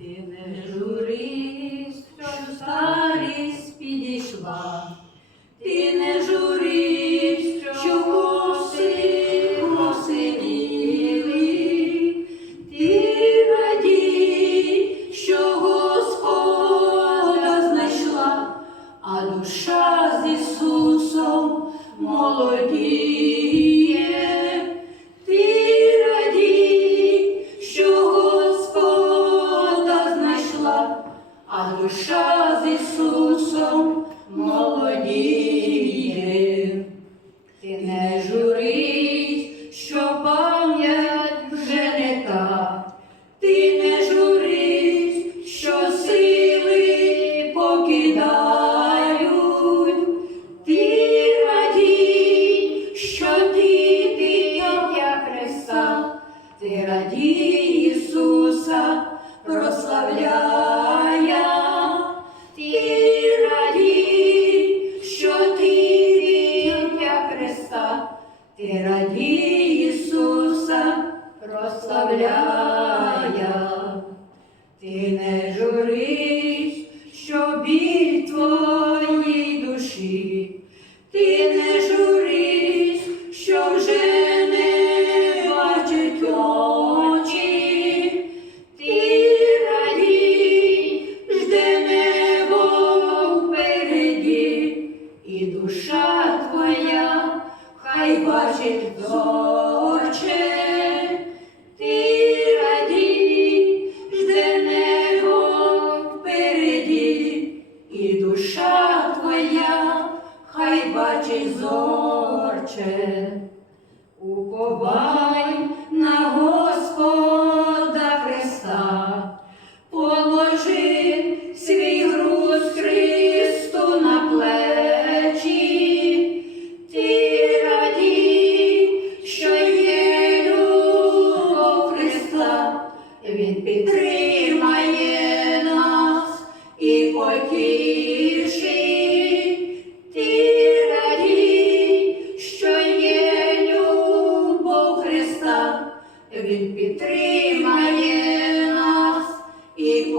Ти не журись, що старість підійшла, ти не душа з Ісусом молодіє. Ти не журись, що пам'ять вже не та, ти не журись, що сили покидають, ти радій, що ти дитя Христа, ти радій ти радій Ісуса прославляя, Ти не журись, що біль твоїй душі, ти не зорче. Уповай на Господа Христа, положи свій груз Христу на плечі, ти радій, що є любов Христа, Він підтримає нас і потішить.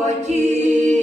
І